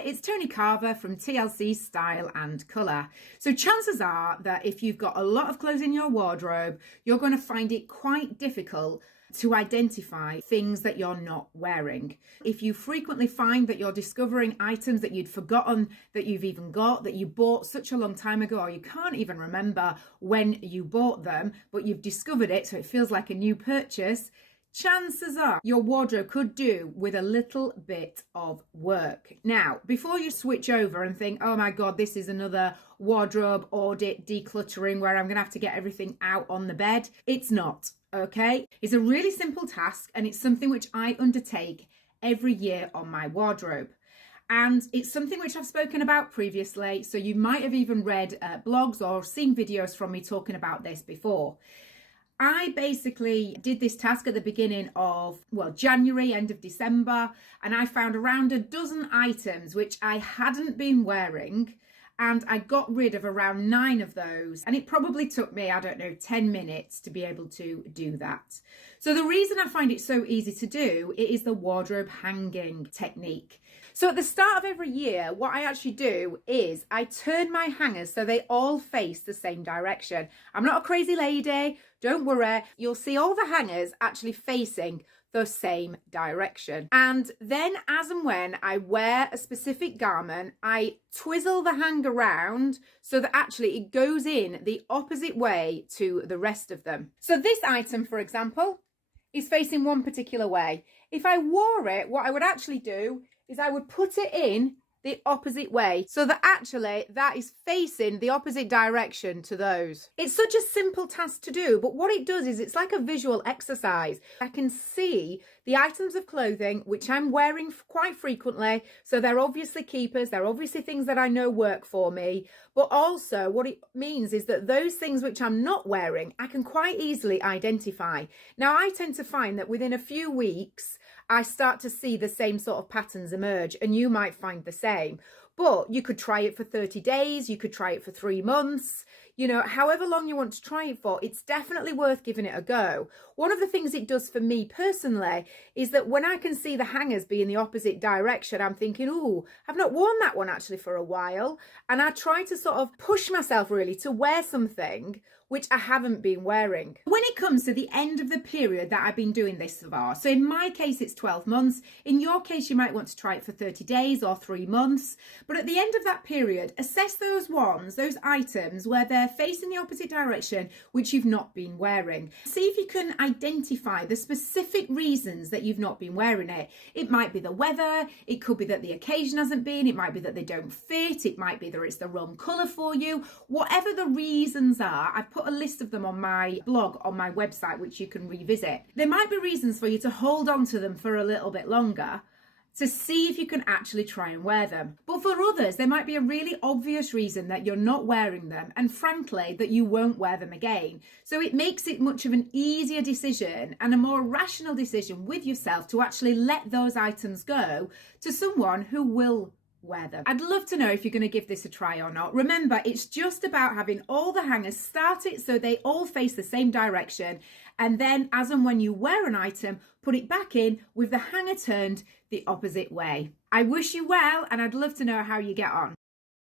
there, it's Tony Carver from TLC Style and Colour. So chances are that if you've got a lot of clothes in your wardrobe, you're going to find it quite difficult to identify things that you're not wearing. If you frequently find that you're discovering items that you'd forgotten that you've even got, that you bought such a long time ago, or you can't even remember when you bought them, but you've discovered it, so it feels like a new purchase, chances are your wardrobe could do with a little bit of work. Now, before you switch over and think, oh my God, this is another wardrobe audit decluttering where I'm going to have to get everything out on the bed, it's not, okay? It's a really simple task, and it's something which I undertake every year on my wardrobe. And it's something which I've spoken about previously, so you might have even read blogs or seen videos from me talking about this before. I basically did this task at the beginning of, January, end of December, and I found around a dozen items which I hadn't been wearing, and I got rid of around 9 of those. And it probably took me, 10 minutes to be able to do that. So the reason I find it so easy to do, it is the wardrobe hanging technique. So at the start of every year, what I actually do is I turn my hangers so they all face the same direction. I'm not a crazy lady, don't worry. You'll see all the hangers actually facing the same direction. And then as and when I wear a specific garment, I twizzle the hanger around so that actually it goes in the opposite way to the rest of them. So this item, for example, is facing one particular way. If I wore it, what I would actually do is I would put it in the opposite way so that actually that is facing the opposite direction to those. It's such a simple task to do, but what it does is it's like a visual exercise. I can see the items of clothing which I'm wearing quite frequently, so they're obviously keepers, they're obviously things that I know work for me, but also what it means is that those things which I'm not wearing, I can quite easily identify. Now, I tend to find that within a few weeks, I start to see the same sort of patterns emerge, and you might find the same. But you could try it for 30 days, you could try it for 3 months, however long you want to try it for, it's definitely worth giving it a go. One of the things it does for me personally is that when I can see the hangers be in the opposite direction, I'm thinking, oh, I've not worn that one actually for a while. And I try to sort of push myself really to wear something which I haven't been wearing. When it comes to the end of the period that I've been doing this for, so in my case, it's 12 months. In your case, you might want to try it for 30 days or 3 months. But at the end of that period, assess those items where they're facing the opposite direction, which you've not been wearing. See if you can identify the specific reasons that you've not been wearing it. It might be the weather, it could be that the occasion hasn't been, it might be that they don't fit, it might be that it's the wrong colour for you. Whatever the reasons are, I've put a list of them on my blog on my website, which you can revisit. There might be reasons for you to hold on to them for a little bit longer to see if you can actually try and wear them. But for others, there might be a really obvious reason that you're not wearing them, and frankly, that you won't wear them again. So it makes it much of an easier decision and a more rational decision with yourself to actually let those items go to someone who will wear them. I'd love to know if you're going to give this a try or not. Remember, it's just about having all the hangers start it so they all face the same direction, and then as and when you wear an item, put it back in with the hanger turned the opposite way. I wish you well, and I'd love to know how you get on.